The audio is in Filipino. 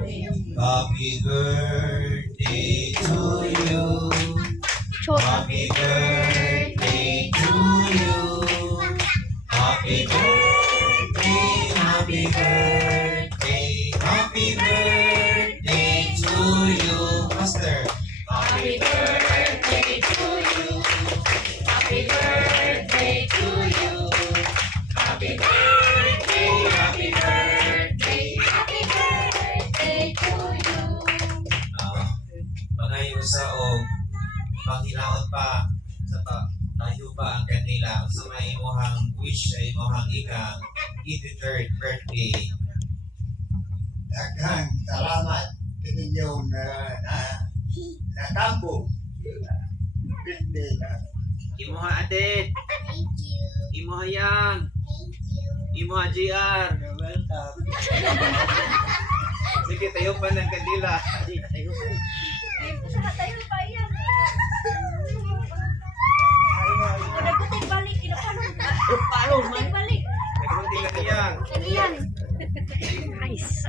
Happy birthday to you. Happy birthday to you. Happy birthday, happy birthday, happy birthday to you, Master. Happy birthday to you. Happy birthday to you. Happy birthday, happy birthday, happy birthday to you. Pangayon sa og panghilaot pa sa tayo pa ang kanila sa may imuhang wish sa imuhang ika 83rd birthday. Daghang salamat sa inyong natambo. Birthday na. Imuha Adit, Thank you. imuha Yang, Thank you. imuha JR. You're welcome. Sige, tayo pa ng kanila. Sa tayo pa yan. Nagkutin balik. Kinapalong ka. Nagkutin balik. Nagkunting na Yang. Kagiyan. Ayan.